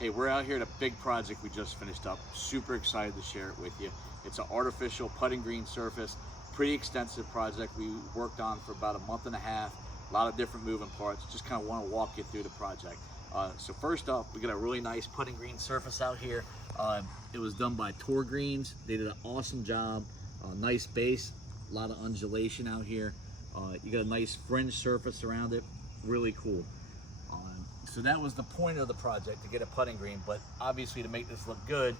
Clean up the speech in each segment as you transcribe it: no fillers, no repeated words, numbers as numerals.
Hey, we're out here at a big project we just finished up. Super excited to share it with you. It's an artificial putting green surface, pretty extensive project we worked on for about a month and a half. A lot of different moving parts. Just kind of want to walk you through the project. So first off, we got a really nice putting green surface out here. It was done by Tour Greens. They did an awesome job. Nice base, a lot of undulation out here. You got a nice fringe surface around it. Really cool. So that was the point of the project, to get a putting green, but obviously to make this look good,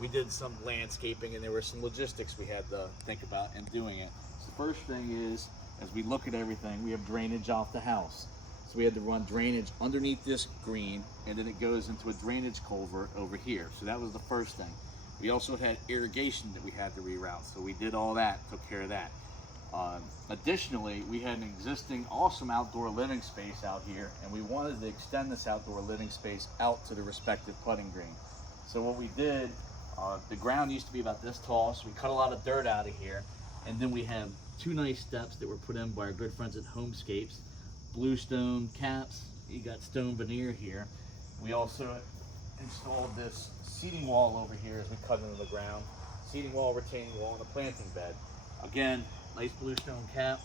we did some landscaping and there were some logistics we had to think about in doing it. So the first thing is, as we look at everything, we have drainage off the house. So we had to run drainage underneath this green, and then it goes into a drainage culvert over here. So that was the first thing. We also had irrigation that we had to reroute, so we did all that, took care of that. Additionally, we had an existing awesome outdoor living space out here, and we wanted to extend this outdoor living space out to the respective putting green. So what we did, the ground used to be about this tall, so we cut a lot of dirt out of here, and then we have two nice steps that were put in by our good friends at Homescapes. Bluestone caps, you got stone veneer here. We also installed this seating wall over here as we cut into the ground. Seating wall, retaining wall, and a planting bed. Again, nice bluestone cap,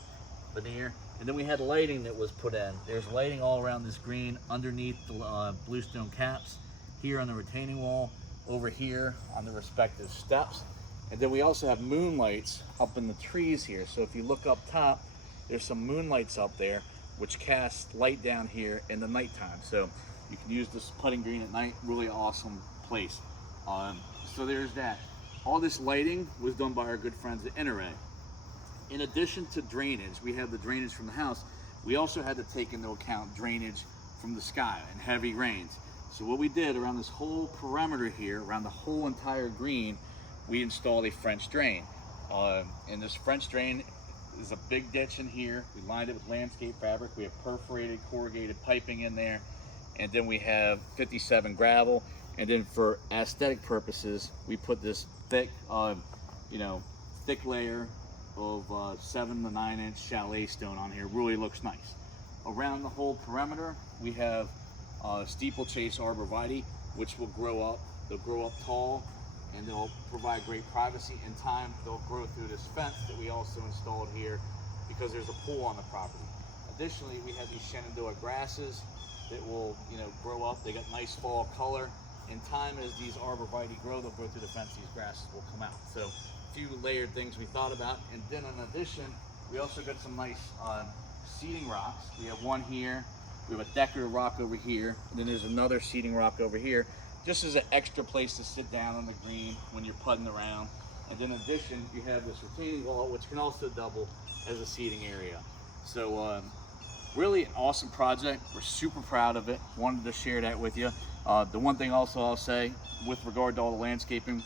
veneer, and then we had lighting that was put in. There's lighting all around this green, underneath the bluestone caps, here on the retaining wall, over here on the respective steps. And then we also have moonlights up in the trees here. So if you look up top, there's some moonlights up there, which cast light down here in the nighttime. So you can use this putting green at night, really awesome place. So there's that. All this lighting was done by our good friends at Interray. In addition to drainage, we have the drainage from the house. We also had to take into account drainage from the sky and heavy rains. So what we did around this whole perimeter here, around the whole entire green, we installed a French drain. And this French drain is a big ditch in here. We lined it with landscape fabric. We have perforated corrugated piping in there. And then we have 57 gravel. And then for aesthetic purposes, we put this thick, thick layer of 7 to 9 inch chalet stone on here. Really looks nice. Around the whole perimeter, we have steeplechase arborvitae, which will grow up. They'll grow up tall, and they'll provide great privacy. In time, they'll grow through this fence that we also installed here, because there's a pool on the property. Additionally, we have these Shenandoah grasses that will, grow up. They got nice fall color. In time, as these arborvitae grow, they'll grow through the fence. These grasses will come out. So a few layered things we thought about. And then in addition, we also got some nice seating rocks. We have one here. We have a decorative rock over here. And then there's another seating rock over here, just as an extra place to sit down on the green when you're putting around. And then in addition, you have this retaining wall, which can also double as a seating area. So really an awesome project. We're super proud of it. Wanted to share that with you. The one thing also I'll say, with regard to all the landscaping,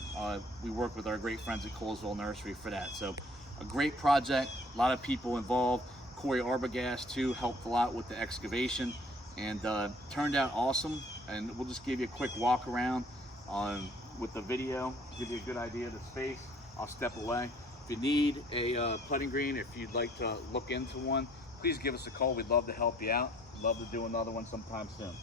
we work with our great friends at Colesville Nursery for that. So a great project, a lot of people involved. Corey Arbogast too helped a lot with the excavation, and turned out awesome. And we'll just give you a quick walk around with the video, give you a good idea of the space. I'll step away. If you need a putting green, if you'd like to look into one, please give us a call. We'd love to help you out. We'd love to do another one sometime soon.